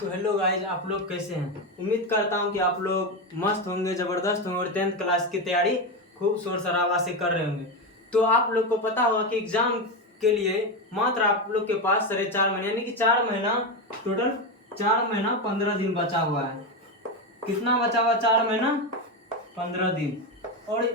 तो hello guys, आप लोग कैसे हैं। उम्मीद करता हूं कि आप लोग मस्त होंगे, ज़बरदस्त होंगे और 10th क्लास की तैयारी खूब शोर शराबा से कर रहे होंगे। तो आप लोग को पता होगा कि एग्ज़ाम के लिए मात्र आप लोग के पास 4.5 महीने यानी कि 4 महीना, टोटल 4 महीना 15 दिन बचा हुआ है। कितना बचा हुआ? 4 महीना 15 दिन। और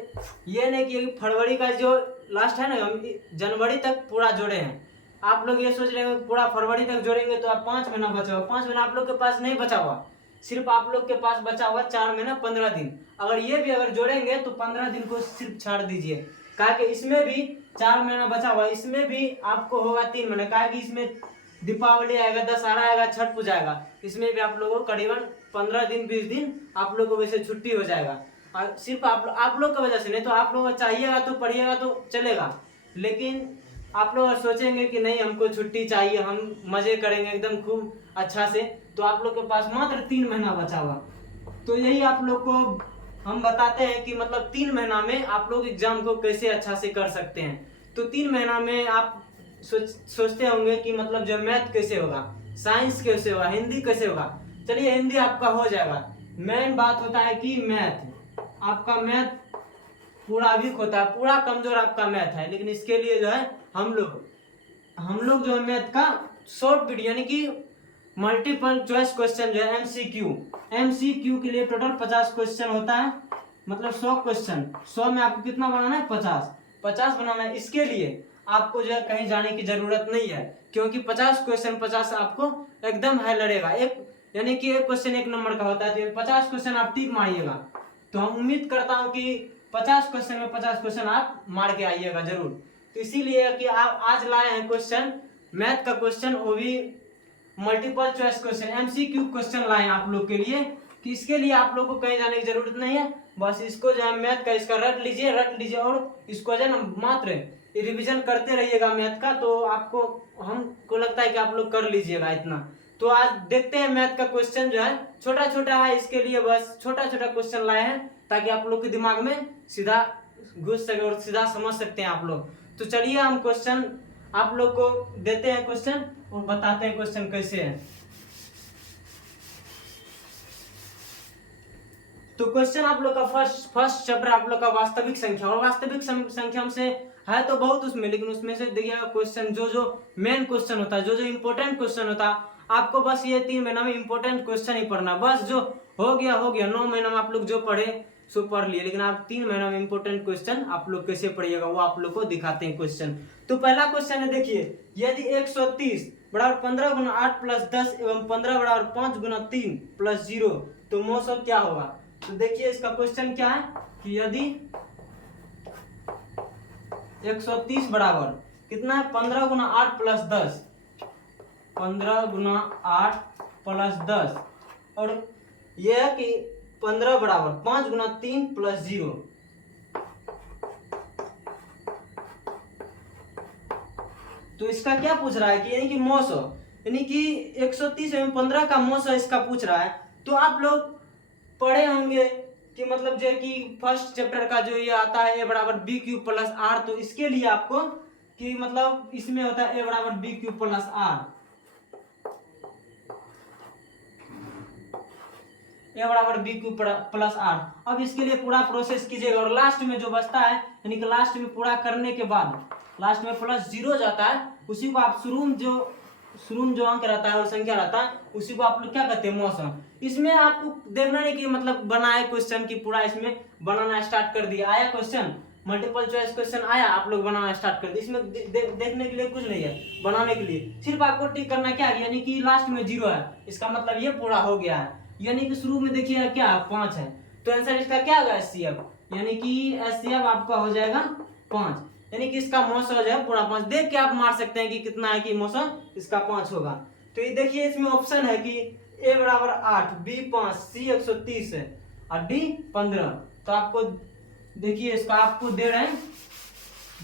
ये नहीं कि फरवरी का जो लास्ट है ना, हम जनवरी तक पूरा जोड़े हैं। आप लोग ये सोच रहे हो पूरा फरवरी तक जोड़ेंगे तो आप 5 महीना बचा हुआ। 5 महीना आप लोग के पास नहीं बचा हुआ, सिर्फ आप लोग के पास बचा हुआ 4 महीना 15 दिन। अगर ये भी अगर जोड़ेंगे तो 15 दिन को सिर्फ छाड़ दीजिए, कहा कि इसमें भी 4 महीना बचा हुआ, इसमें भी आपको होगा 3 महीने। कहा कि इसमें दीपावली आएगा, दशहरा आएगा, छठ पूजा आएगा, इसमें भी आप लोगों को करीबन 15 दिन 20 दिन आप लोग को वैसे छुट्टी हो जाएगा। और सिर्फ आप लोग की वजह से नहीं, तो आप लोग चाहिएगा तो पढ़िएगा तो चलेगा, लेकिन आप लोग सोचेंगे कि नहीं हमको छुट्टी चाहिए, हम मजे करेंगे एकदम खूब अच्छा से, तो आप लोग के पास मात्र 3 महीना बचा हुआ। तो यही आप लोग को हम बताते हैं कि मतलब 3 महीना में आप लोग एग्जाम को कैसे अच्छा से कर सकते हैं। तो 3 महीना में आप सोचते होंगे कि मतलब जो मैथ कैसे होगा, साइंस कैसे होगा, हिंदी कैसे होगा। चलिए, हिंदी आपका हो जाएगा। मेन बात होता है कि मैथ, आपका मैथ पूरा वीक होता है, पूरा कमजोर आपका मैथ है। लेकिन इसके लिए जो है हम लोग जो है मैथ का शॉर्ट वीडियो यानी कि मल्टीपल चॉइस क्वेश्चन जो है एमसीक्यू के लिए टोटल 50 क्वेश्चन होता है, मतलब 100 क्वेश्चन। 100 में आपको कितना बनाना है? 50 बनाना है। इसके लिए आपको जो है कहीं जाने की जरूरत नहीं है, क्योंकि 50 क्वेश्चन 50 आपको एकदम है लड़ेगा। एक यानी कि एक क्वेश्चन 1 नंबर का होता है, तो 50 क्वेश्चन आप टिक मारिएगा। तो हम उम्मीद करता हूं कि 50 क्वेश्चन में 50 क्वेश्चन आप मार के आइएगा जरूर। तो इसीलिए कि आप आज लाए हैं क्वेश्चन, मैथ का क्वेश्चन, वो भी multiple choice question, MCQ question लाए आप लोग के लिए। कि इसके लिए आप लोग को कहीं जाने की जरूरत नहीं है, बस इसको जो है मैथ का इसका रट लीजिए और इसको जो है ना मात्र रिविजन करते रहिएगा मैथ का। तो आपको हमको लगता है कि आप लोग कर लीजिएगा इतना। तो आज देखते हैं मैथ का क्वेश्चन जो है छोटा छोटा है, इसके लिए बस छोटा छोटा क्वेश्चन लाए हैं ताकि आप लोग के दिमाग में सीधा घुस सके और सीधा समझ सकते हैं आप लोग। तो चलिए हम क्वेश्चन आप लोग को देते हैं क्वेश्चन और बताते हैं क्वेश्चन कैसे है। तो क्वेश्चन आप लोग का फर्स्ट चैप्टर आप लोग का वास्तविक संख्या, और वास्तविक संख्या से है तो बहुत उसमें, लेकिन उसमें से देखिएगा क्वेश्चन जो मेन क्वेश्चन होता है, जो इंपॉर्टेंट क्वेश्चन होता है, आपको बस ये 3 महीना में इंपॉर्टेंट क्वेश्चन ही पढ़ना। बस जो हो गया 9 महीना में आप लोग जो पढ़े सो पढ़ लिए, लेकिन आप 3 महीना में इंपॉर्टेंट क्वेश्चन आप लोग कैसे पढ़िएगा वो आप लोग को दिखाते हैं क्वेश्चन। तो पहला क्वेश्चन है, देखिए, यदि 130 बराबर 15 गुना 8 प्लस 10 एवं 15 बराबर 5 गुना 3 प्लस 0, तो मौसम क्या होगा? तो देखिए इसका क्वेश्चन क्या है कि यदि 130 बराबर कितना है? 15 गुना 8 प्लस 10, 15 गुना 8 प्लस 10, और यह है कि 15 बराबर 5 गुना 3 प्लस 0। तो इसका क्या पूछ रहा है कि यानी कि मौसम, यानी कि 130 एवं 15 का मौसम इसका पूछ रहा है। तो आप लोग पढ़े होंगे कि मतलब जो है कि फर्स्ट चैप्टर का जो ये आता है ए बराबर बी क्यूब प्लस आर, तो इसके लिए आपको कि मतलब इसमें होता है ए बराबर बी क्यूब प्लस आर, ए बराबर बी क्यूब प्लस आर। अब इसके लिए पूरा प्रोसेस कीजिएगा और लास्ट में जो बचता है यानी कि लास्ट में पूरा करने के बाद लास्ट में प्लस 0 जाता है, उसी को आप शुरू में जो अंक रहता है और संख्या रहता है उसी को आप लोग क्या कहते हैं? मौसम। इसमें आपको देखना नहीं कि मतलब बनाए क्वेश्चन की पूरा इसमें बनाना स्टार्ट कर दिया, आया क्वेश्चन मल्टीपल चॉइस क्वेश्चन आया, आप लोग बनाना स्टार्ट कर दिए। इसमें देखने के लिए कुछ नहीं है, बनाने के लिए सिर्फ आपको टिक करना क्या है, यानी कि लास्ट में 0 है, इसका मतलब ये पूरा हो गया है। यानी कि शुरू में देखिए क्या 5 है, तो आंसर इसका क्या होगा? एचसीएफ, यानी कि एचसीएफ आपका हो जाएगा 5, यानी कि इसका मौसम जो है पूरा 5। देख के आप मार सकते हैं कि कितना है कि मौसम इसका 5 होगा। तो ये देखिए इसमें ऑप्शन है कि ए बराबर 8, बी 5, सी 130 है और डी 15। तो आपको देखिए इसका आपको दे रहे हैं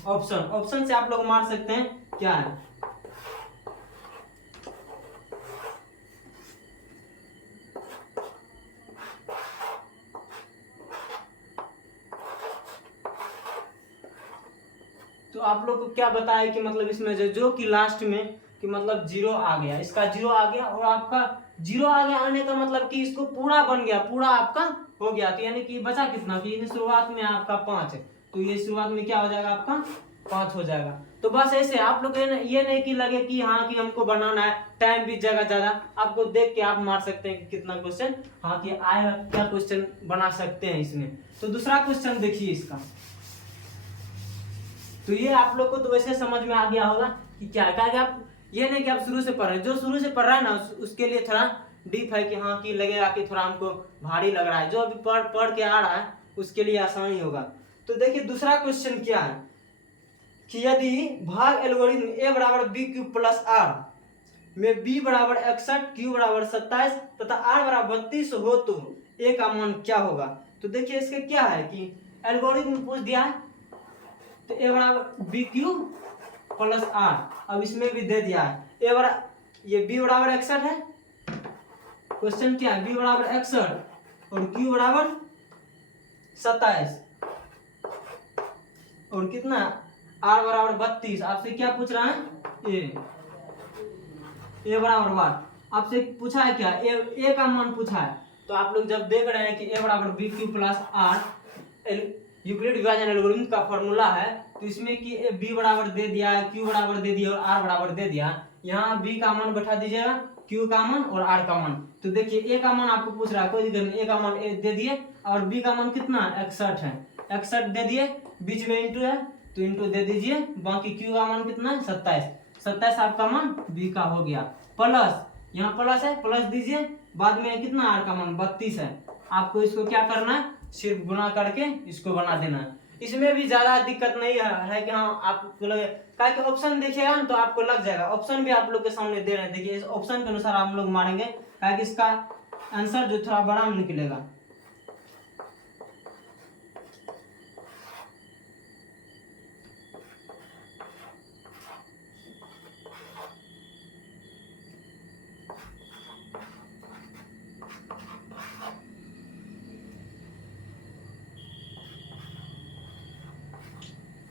ऑप्शन से आप लोग मार सकते हैं क्या है। तो आप लोग को क्या बताया कि मतलब इसमें जो कि लास्ट में कि मतलब 0 आ गया, इसका 0 आ गया और आपका जीरो आगे आने का मतलब कि इसको पूरा बन गया, पूरा आपका हो गया। तो यानी कि बचा कितना, कि शुरुआत में आपका 5 है, तो ये शुरुआत में क्या हो जाएगा आपका 5 हो जाएगा। तो बस ऐसे आप लोग ये नहीं कि लगे कि हाँ कि हमको बनाना है, टाइम बीत जाएगा ज्यादा, आपको देख के आप मार सकते हैं कि कितना क्वेश्चन हाँ कि आएगा, क्या क्वेश्चन बना सकते हैं इसमें। तो दूसरा क्वेश्चन देखिए इसका, तो ये आप लोग को तो वैसे समझ में आ गया होगा कि क्या है, क्या आप ये नहीं कि आप शुरू से पढ़ रहे हैं, जो शुरू से पढ़ रहा है ना उसके लिए थोड़ा डीप है कि हाँ कि लगेगा कि थोड़ा हमको भारी लग रहा है, जो अभी पढ़ पढ़ के आ रहा है उसके लिए आसानी होगा। तो देखिए दूसरा क्वेश्चन क्या है कि यदि भाग एल्गोरिथम ए बराबर बी क्यूब प्लस आर में बी बराबर 61, क्यू बराबर 27 तथा आर बराबर 32 हो तो ए का मान क्या होगा। तो देखिए इसके क्या है कि एल्गोरिथम पूछ दिया है, तो ए बराबर बी क्यूब प्लस आर, अब इसमें भी दे दिया है ए बराबर ये बी बराबर 61 है, क्वेश्चन क्या है बी बराबर 61 और क्यू बराबर 27 और कितना आर बराबर 32। आपसे क्या पूछ रहा है ए बराबर 1, आपसे पूछा है क्या ए का मान पूछा है। तो आप लोग जब देख रहे हैं कि ए बराबर b q plus r Euclid विभाजन एल्गोरिथम का फॉर्मूला है, तो इसमें कि बी बराबर दे दिया है, क्यू बराबर दे दिया और आर बराबर दे दिया, यहाँ बी का मान बैठा दीजिएगा, क्यू का मान और आर का मान। तो देखिए ए का मान आपको पूछ रहा है, कोई दिक्कत नहीं, ए का मान दे दिए और बी का मान कितना 61 है, 61 दे दिए, बीच में इंटू है तो इंटू दे दीजिए, बाकी क्यू का मान कितना है 27, 27 आपका मान बी का हो गया, प्लस यहाँ प्लस है प्लस दीजिए, बाद में कितना आर का मान 32 है। आपको इसको क्या करना है, सिर्फ गुना करके इसको बना देना है। इसमें भी ज्यादा दिक्कत नहीं है कि हाँ आपको लगे क्या ऑप्शन देखिएगा ना तो आपको लग जाएगा, ऑप्शन भी आप लोग के सामने दे रहे हैं, देखिए इस ऑप्शन के अनुसार आप लोग मारेंगे क्या इसका आंसर जो थोड़ा बड़ा निकलेगा।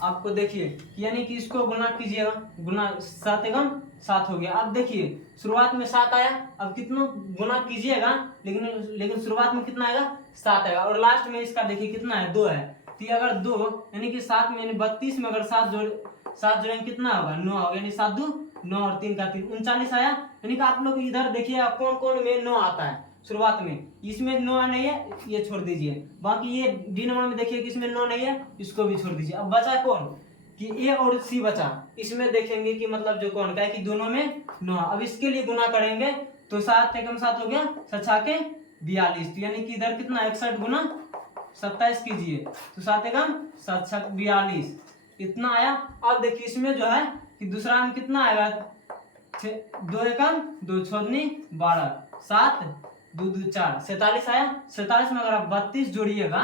आपको देखिए यानी कि इसको गुना कीजिएगा, गुना 7 एकम 7 हो गया। अब देखिए शुरुआत में 7 आया, अब कितना गुना कीजिएगा लेकिन शुरुआत में कितना आएगा 7 आएगा और लास्ट में इसका देखिए कितना है 2 है। तो अगर 2 यानी कि 7 में यानी 32 में अगर 7 जोड़ेंगे कितना होगा 9 होगा, यानी 7 2 9 और 3 का 3 39 आया। यानी कि आप लोग इधर देखिए कौन कौन में 9 आता है शुरुआत में, इसमें 9 नहीं है ये छोड़ दीजिए, बाकी ये डी नंबर में देखिए कि इसमें 9 नहीं है इसको भी छोड़ दीजिए। अब बचा कौन कि ए और सी बचा, इसमें देखेंगे कि मतलब जो कौन का है कि दोनों में 9। अब इसके लिए गुना करेंगे तो 7 एकम 7 हो गया, 7 छाके 42, तो यानी कि इधर कितना 61 गुना 27 कीजिए तो 7 एकम 7 छक 42 इतना आया। अब देखिए इसमें जो है कि दूसरा में कितना आएगा 2 एकम 2 छोड़नी 12 7 2 2 4 47 आया। 47 में अगर आप 32 जोड़िएगा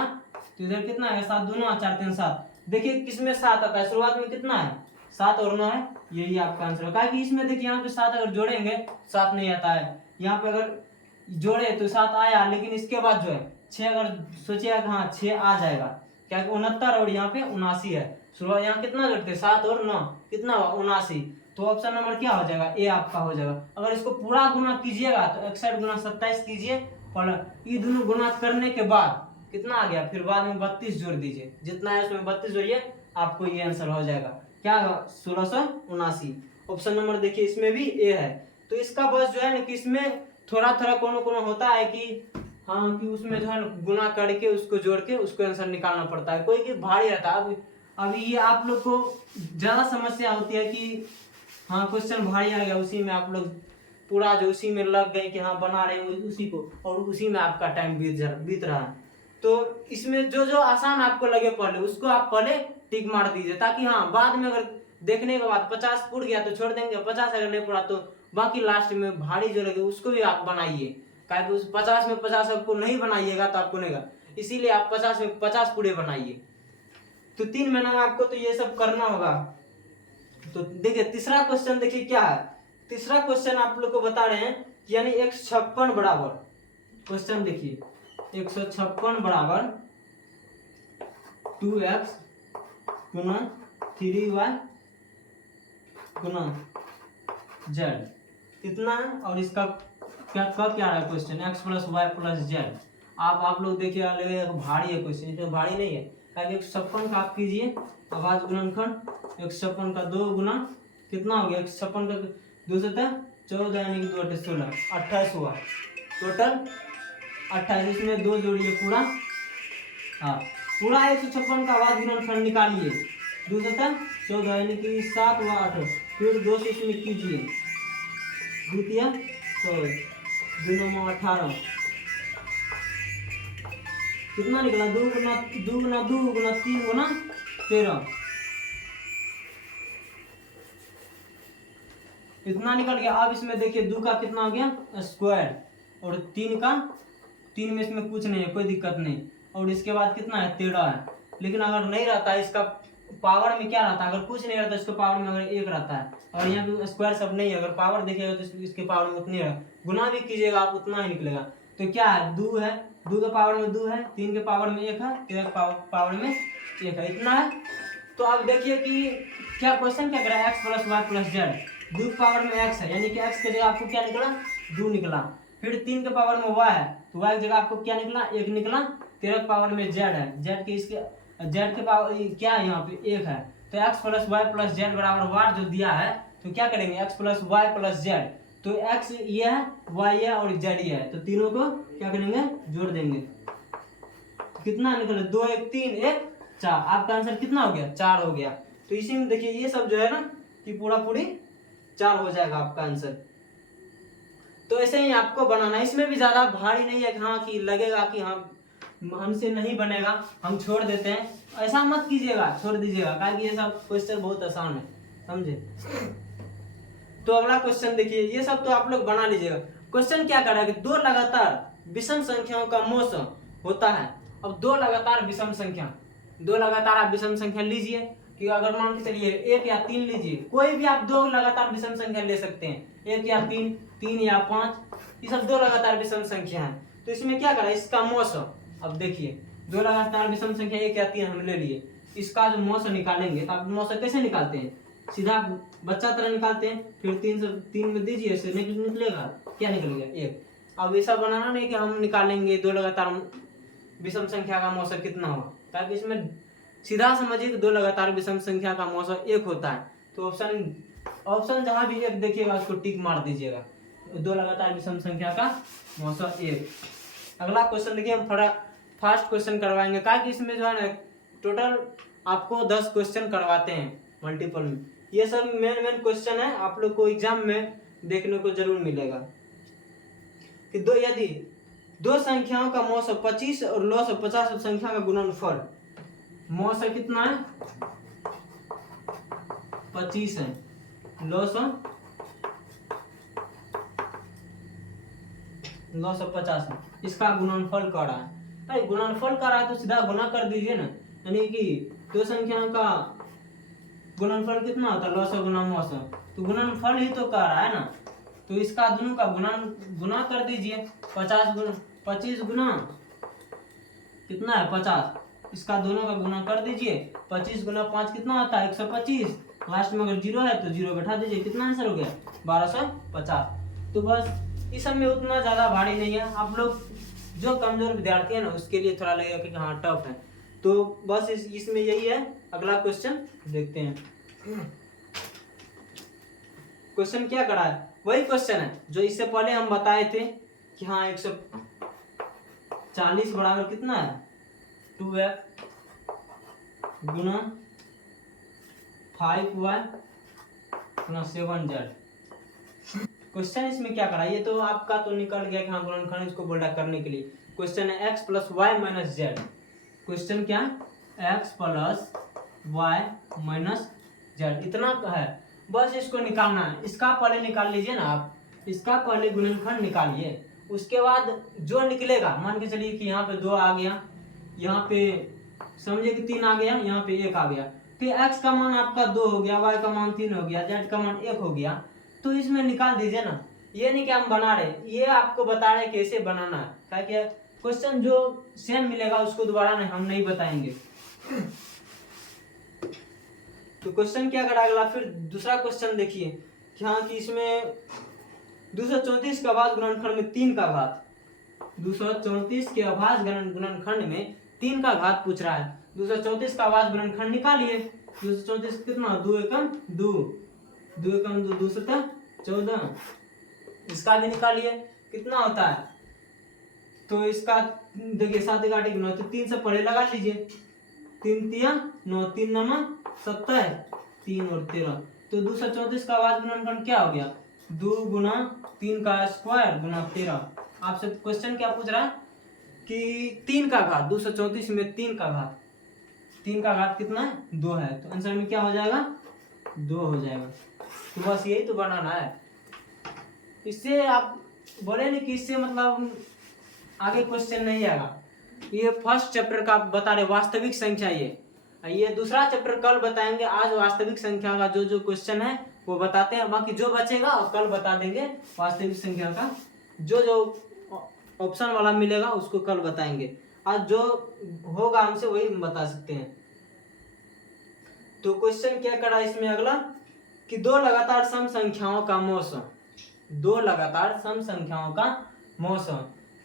तो इधर कितना है 7 2 9 4 3 7। देखिए किसमें 7 आता है, शुरुआत में कितना है 7 और 9 है, यही आपका आंसर होगा। कि इसमें देखिए यहाँ पे 7 अगर जोड़ेंगे 7 नहीं आता है, यहाँ पे अगर जोड़े तो 7 आया, लेकिन इसके बाद जो है 6 अगर सोचिएगा कि हाँ 6 आ जाएगा, क्या 69 और यहाँ पे 79 है, शुरुआत यहाँ कितना जोड़ते 7 और 9 कितना हुआ 79, तो ऑप्शन नंबर क्या हो जाएगा ए आपका हो जाएगा। अगर इसको पूरा गुना कीजिएगा तो 61 गुना 27 कीजिए और ये दोनों गुना करने के बाद कितना आ गया, फिर बाद में 32 जोड़ दीजिए, जितना है उसमें 32 जोड़िए आपको ये आंसर हो जाएगा क्या 1679। ऑप्शन नंबर देखिए इसमें भी ए है। तो इसका बस जो है ना कि इसमें थोड़ा थोड़ा कोनो होता है कि हाँ कि उसमें जो है ना गुना करके उसको जोड़ के उसको आंसर निकालना पड़ता है, कोई कि भारी रहता है। अभी ये आप लोग को ज्यादा समस्या होती है कि हाँ क्वेश्चन भारी आ गया, उसी में आप लोग पूरा जो उसी में लग गए कि हाँ बना रहे हैं उसी को, और उसी में आपका टाइम बीत रहा है। तो इसमें जो जो आसान आपको लगे पहले उसको आप पहले टिक मार दीजिए, ताकि हाँ बाद में अगर देखने के बाद 50 पूर गया तो छोड़ देंगे, 50 अगर नहीं पूरा तो बाकी लास्ट में भारी जो लगे उसको भी आप बनाइए, क्योंकि उस 50 में 50 आपको नहीं बनाइएगा तो आपको नहीं, इसीलिए आप 50 में 50 पूरे बनाइए। तो 3 महीना में आपको तो ये सब करना होगा। तो देखिए तीसरा क्वेश्चन देखिए क्या है, तीसरा क्वेश्चन आप लोग को बता रहे हैं यानी 156 बराबर, क्वेश्चन देखिए 156 बराबर 2x गुना 3y गुना z कितना है, और इसका क्या कब क्या रहा है question, x plus y plus z. आप लोग देखिए लगेगा भारी है क्वेश्चन, इतना भारी नहीं है। ताकि 156 का आप कीजिए आवाज गुणनखंड, 156 का 2 गुना कितना हो गया, 156 का 2 से 14 यानी कि 2 8 16 28 हुआ टोटल 28। इसमें 2 जोड़िए पूरा, हाँ पूरा 156 का आवाज गुणनखंड निकालिए, 2 से 14 यानी कि 7 हुआ 8, फिर 2 से इसमें कीजिए द्वितीय, तो 2 9 18 कितना निकला, 2 गुना 2 गुना 2 गुना 3 गुना 13, इतना निकल गया। अब इसमें देखिए 2 का कितना हो गया स्क्वायर, और 3 का 3 में इसमें कुछ नहीं है, कोई दिक्कत नहीं। और इसके बाद कितना है 13 है। लेकिन अगर नहीं रहता है इसका पावर में क्या रहता है, अगर कुछ नहीं रहता इसके पावर में अगर 1 रहता है, और यहाँ पे स्क्वायर सब नहीं है, अगर पावर देखिएगा तो इसके पावर में उतनी है, गुना भी कीजिएगा आप उतना ही निकलेगा। तो क्या है 2 है, 2 के पावर में 2 है, 3 के पावर में 1 है, 13 के पावर में 1 है, इतना है। तो अब देखिए कि क्या क्वेश्चन क्या करा, x plus y plus z, 2 के पावर में एक्स है यानी कि एक्स की जगह आपको क्या निकला 2 निकला, फिर 3 के पावर में वाई है तो वाई की जगह आपको क्या निकला 1 निकला, 13 के पावर में जेड है, जेड के इसके जेड के पावर क्या है यहाँ पे 1 है। तो x plus y plus z बराबर वाट जो दिया है, तो क्या करेंगे x plus y plus z, तो एक्स ये है वाई है और जेड ये है, तो तीनों को क्या करेंगे जोड़ देंगे, कितना निकले 2 1 3 1 4, आपका आंसर कितना हो गया 4 हो गया। तो इसी में देखिए ये सब जो है ना कि पूरा पूरी 4 हो जाएगा आपका आंसर। तो ऐसे ही आपको बनाना, इसमें भी ज्यादा भारी नहीं है कि हाँ कि लगेगा कि हाँ हमसे नहीं बनेगा हम छोड़ देते हैं, ऐसा मत कीजिएगा, छोड़ दीजिएगा, क्योंकि ये सब क्वेश्चन बहुत आसान है, समझे। तो अगला क्वेश्चन देखिए, ये सब तो आप लोग बना लीजिएगा। क्वेश्चन क्या कर रहा है कि 2 लगातार विषम संख्याओं का मोस होता है। अब 2 लगातार विषम संख्या, 2 लगातार आप विषम संख्या लीजिए कि अगर मान के चलिए 1 या 3 लीजिए, कोई भी आप 2 लगातार विषम संख्या ले सकते हैं, 1 या 3 3 या 5, ये सब 2 लगातार विषम संख्या है। तो इसमें क्या करा इसका मोस, अब देखिए 2 लगातार विषम संख्या 1 या 3 हम ले लिए, इसका जो मोस निकालेंगे तो आप मोस कैसे निकालते हैं, सीधा बच्चा तरह निकालते हैं, फिर 3 से 3 में दीजिए इससे निकलेगा क्या निकलेगा 1। अब ऐसा बनाना नहीं कि हम निकालेंगे 2 लगातार विषम संख्या का मौसम कितना होगा, ताकि इसमें सीधा समझिए कि 2 लगातार विषम संख्या का मौसम 1 होता है। तो ऑप्शन जहां भी 1 देखिएगा उसको टिक मार दीजिएगा, 2 लगातार विषम संख्या का मौसम 1। अगला क्वेश्चन देखिए, हम थोड़ा फास्ट क्वेश्चन करवाएंगे, क्योंकि इसमें जो है ना टोटल आपको 10 क्वेश्चन करवाते हैं मल्टीपल में, ये सब मेन क्वेश्चन है, आप लोग को एग्जाम में देखने को जरूर मिलेगा कि यदि 2 संख्याओं का मौसम 25 और लॉस 50 संख्या का गुणनफल, मौसम कितना है 25 है, लॉस 50 है, इसका गुणनफल कर रहा है। भाई गुणनफल कर रहा है तो सीधा गुना कर दीजिए ना, यानी कि 2 संख्याओं का गुणनफल कितना होता है लॉस गुना मौसम, तो गुणनफल ही तो कर रहा है ना, तो इसका दोनों का गुना कर दीजिए, 25 गुना कितना है 50, इसका दोनों का गुना कर दीजिए, 25 गुना 5 कितना होता है 125, लास्ट में अगर 0 है तो 0 बैठा दीजिए, कितना आंसर हो गया 1250। तो बस इस सब में उतना ज़्यादा भारी नहीं है, आप लोग जो कमजोर विद्यार्थी है ना उसके लिए थोड़ा लगेगा कि हाँ टफ है, तो बस इसमें यही है। अगला क्वेश्चन देखते हैं, क्वेश्चन क्या करा है, वही क्वेश्चन है जो इससे पहले हम बताए थे कि हाँ 140 बराबर कितना है 2x गुना 5y गुना 7z। क्वेश्चन इसमें क्या करा, ये तो आपका तो निकल गया कि हाँ गुणनखंड इसको बोल्डा करने के लिए। क्वेश्चन है x plus y minus z, question क्या है x plus y minus z, इतना है, बस इसको निकालना है। इसका पहले निकाल लीजिए ना आप, इसका पहले गुणनखंड निकालिए, उसके बाद जो निकलेगा, मान के चलिए कि यहाँ पे 2 आ गया, यहाँ पे समझिए कि 3 आ गया, यहाँ पे 1 आ गया, फिर x का मान आपका 2 हो गया, y का मान 3 हो गया, z का मान 1 हो गया, तो इसमें निकाल दीजिए ना। ये नहीं कि हम बना रहे, ये आपको बता रहे कैसे बनाना है, ताकि क्वेश्चन जो सेम मिलेगा उसको दोबारा नहीं हम नहीं बताएंगे। तो क्वेश्चन क्या करा अगला, फिर दूसरा क्वेश्चन देखिए कि हाँ कि इसमें 234 के अभाज्य गुणनखंड में 3 का घात, 234 के अभाज्य गुणनखंड में 3 का घात पूछ रहा है। 234 का अभाज्य गुणनखंड निकालिए। 234 कितना, 2 एकम 2, 2 एकम 2, 2 सतह 14। इसका भी निकालिए कितना होता है, तो इसका देखिए 7 × 8 = 9, तो 3 से पहले लगा लीजिए, 3 तिया 9, 3 नमा 70, 3 और 13, तो 234 का अभाज्य गुणनखंड क्या हो गया, 2 × 3 का स्क्वायर गुना 13। आपसे क्वेश्चन क्या पूछ रहा है कि 3 का घात, 234 में 3 का घात, 3 का घात कितना है, 2 है, तो आंसर में क्या हो जाएगा, 2 हो जाएगा। तो बस यही तो बनाना है। इससे आप बोले नहीं कि इससे मतलब आगे क्वेश्चन नहीं आएगा। ये फर्स्ट चैप्टर का बता रहे वास्तविक संख्या, ये दूसरा चैप्टर कल बताएंगे। आज वास्तविक संख्या का जो जो क्वेश्चन है वो बताते हैं, बाकी जो बचेगा और कल बता देंगे। वास्तविक संख्या का जो जो ऑप्शन वाला मिलेगा उसको कल बताएंगे, आज जो होगा हमसे वही बता सकते हैं। तो क्वेश्चन क्या करा इसमें अगला कि 2 लगातार सम संख्याओं का मौसम, 2 लगातार सम संख्याओं का मौसम।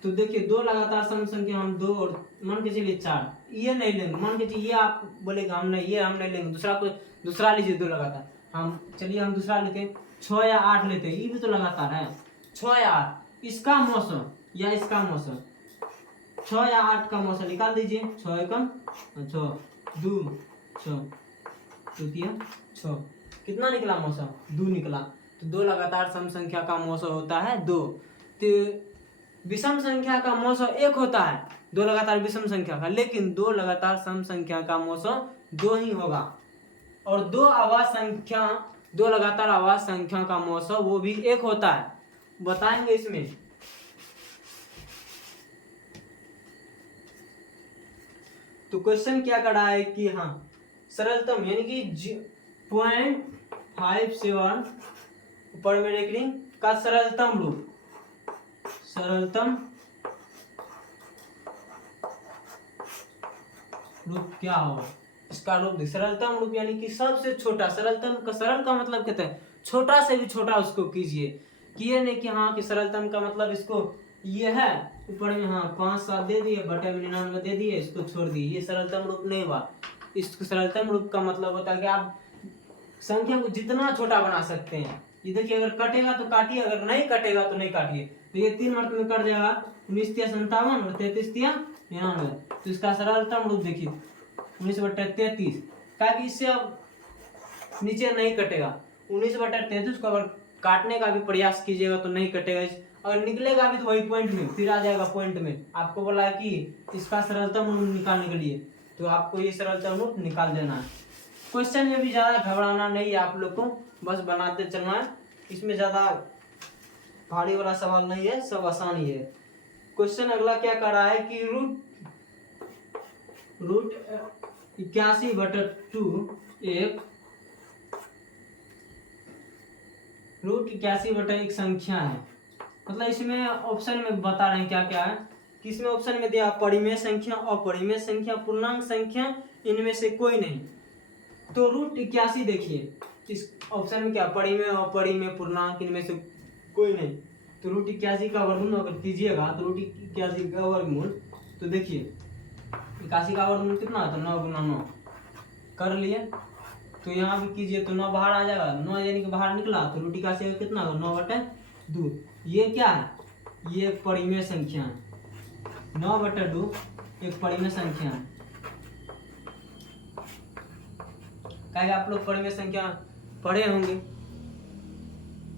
तो देखिए 2 लगातार सम संख्या, हम 2 और मान के चलिए 4, ये नहीं लेंगे, मान के चलिए ये आप बोलेगा हम नहीं, ये हम नहीं लेंगे, दूसरा लीजिए 2 लगातार। हम चलिए हम दूसरा लेते 6 या 8 लेते हैं, ये भी तो लगातार है, 6 या 8, इसका मौसम या इसका मौसम, 6 या 8 का मौसम निकाल दीजिए। 6 एकम 6, 2 6, 2 6, कितना निकला मौसम, 2 निकला। तो 2 लगातार सम संख्या का मौसम होता है 2। तो विषम संख्या का मौसम 1 होता है, 2 लगातार विषम संख्या का, लेकिन 2 लगातार सम संख्या का मौसम 2 ही होगा। और 2 आवाज संख्या, 2 लगातार आवाज संख्या का मौसम वो भी 1 होता है, बताएंगे इसमें। तो क्वेश्चन क्या कर रहा है कि हाँ सरलतम यानी कि 0.57 ऊपर में रेकरिंग का सरलतम रूप, सरलतम रूप क्या होगा, इसका रूप सरलतम रूप यानी कि सबसे छोटा, सरलतम का सरल का मतलब कहते हैं छोटा से भी छोटा उसको कीजिए, किए नहीं कि हाँ कि सरलतम का मतलब इसको ये है ऊपर में हाँ 5 7 दे दिए, बटे में 99 दे दिए, इसको छोड़ दिए, ये सरलतम रूप नहीं हुआ। इस सरलतम रूप का मतलब होता है कि आप संख्या को जितना छोटा बना सकते हैं। ये देखिए अगर कटेगा तो काटिए, अगर नहीं कटेगा तो नहीं काटिए। तो ये 3 मर्त में कट जाएगा, 19 × 57 और 33 × 99, तो इसका सरलतम रूप देखिए 19/33, ताकि इससे अब नीचे नहीं कटेगा। 19/33 को अगर काटने का भी प्रयास कीजिएगा तो नहीं कटेगा, अगर निकलेगा भी तो वही पॉइंट में फिर आ जाएगा। पॉइंट में आपको बोला है कि इसका सरलतम रूप निकालने के लिए, तो आपको ये सरलतम रूप निकाल देना है। क्वेश्चन में भी ज़्यादा घबराना नहीं है आप लोग को, बस बनाते चलना है, इसमें ज़्यादा भारी वाला सवाल नहीं है, सब आसान ही है। क्वेश्चन अगला क्या कर रहा है कि रूट 81/2 एक संख्या है। मतलब इसमें ऑप्शन में बता रहे हैं क्या क्या है कि इसमें ऑप्शन में दिया परिमेय संख्या, अपरिमेय संख्या, पूर्णांक संख्या, इनमें से कोई नहीं। तो रूट 81 देखिए इस ऑप्शन में क्या परिमेय, अपरिमेय, पूर्णांक, इनमें से कोई नहीं। तो रूट 81 का वर्गमूल अगर कीजिएगा तो रूट 81 का वर्गमूल, तो देखिए 81 का वर्गमूल कितना होता है, 9 × 9 कर लिए। तो यहाँ भी कीजिए तो 9 बाहर आ जाएगा, 9 यानी कि बाहर निकला, तो रूट 81 का कितना होगा, 9/2। ये क्या है, ये एक परिमेय संख्या है, 9/2 एक परिमेय संख्या है। क्या आप लोग परिमेय संख्या पढ़े होंगे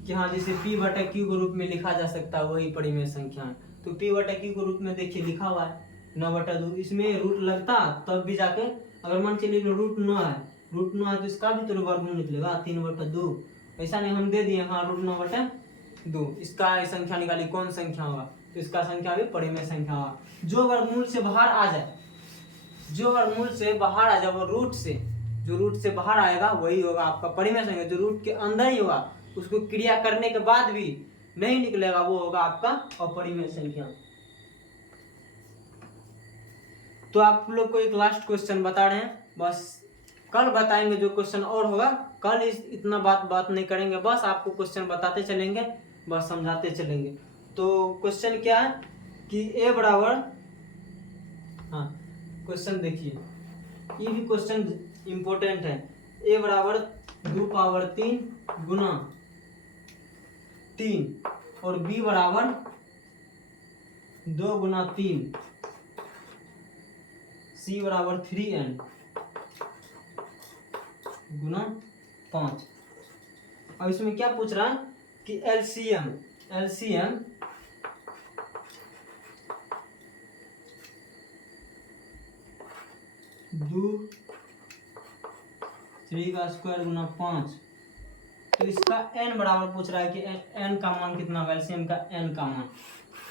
कि हाँ जैसे p/q के रूप में लिखा जा सकता है, वही परिमेय संख्या है। तो p/q के रूप में देखिए लिखा हुआ है 9/2, इसमें रूट लगता तब भी जाके, अगर मान चलिए रूट 9 है, रूट 9 है तो इसका भी तो वर्गमूल निकलेगा 3/2। ऐसा नहीं हम दे दिए हाँ रूट 9/2, इसका संख्या निकाली कौन संख्या होगा, तो इसका संख्या भी परिमेय संख्या होगा। जो वर्गमूल से बाहर आ जाए, जो वर्गमूल से बाहर आ जाए, वो रूट से, जो रूट से बाहर आएगा वही होगा आपका परिमेय संख्या। जो रूट के अंदर ही होगा, उसको क्रिया करने के बाद भी नहीं निकलेगा, वो होगा आपका अपरिमेय संख्या। तो आप लोग को एक लास्ट क्वेश्चन बता रहे हैं, बस कल बताएंगे जो क्वेश्चन और होगा। कल इतना बात नहीं करेंगे, बस आपको क्वेश्चन बताते चलेंगे। बस समझाते चलेंगे। तो क्वेश्चन क्या है कि ए बराबर, हाँ क्वेश्चन देखिए, ये भी क्वेश्चन इम्पोर्टेंट है। ए बराबर 2 पावर 3 गुना 3 और बी बराबर 2 गुना 3, सी बराबर 3n गुना 5। अब इसमें क्या पूछ रहा है कि एलसीएम 2 3 का स्क्वायर गुना 5, तो इसका n बराबर पूछ रहा है कि n का मान कितना होगा, एलसीएम का n का मान।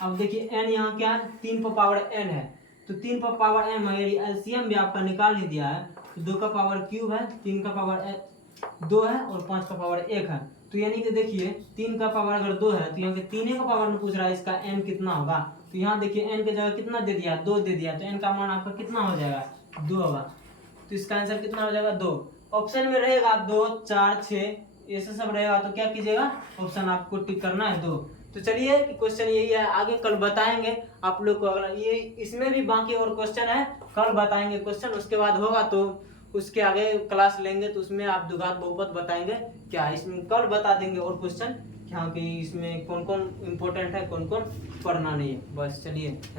अब देखिए n यहाँ क्या है, 3 पर पावर n है, तो 3 पर पावर m है, यदि एलसीएम भी आपका निकाल ही दिया है तो 2 का पावर क्यूब है, 3 का पावर 2 है और 5 का पावर 1 है। तो यानी कि देखिए 3 का पावर अगर 2 है तो यहाँ के 3 का पावर में पूछ रहा है इसका n कितना होगा। तो यहाँ देखिए n की जगह कितना दे दिया, 2 दे दिया, तो n का मान आपका कितना हो जाएगा, 2 होगा। तो इसका आंसर कितना हो जाएगा, 2। ऑप्शन में रहेगा 2 4 6 ऐसे सब रहेगा, तो क्या कीजिएगा, ऑप्शन आपको टिक करना है 2। तो चलिए क्वेश्चन यही है, आगे कल बताएंगे आप लोग को। अगला ये इसमें भी बाकी और क्वेश्चन है, कल बताएंगे क्वेश्चन, उसके बाद होगा तो उसके आगे क्लास लेंगे तो उसमें आप द्विघात बहुपद बताएंगे क्या, इसमें कल बता देंगे और क्वेश्चन क्या कि इसमें कौन कौन इम्पोर्टेंट है, कौन कौन पढ़ना नहीं है। बस चलिए, थैंक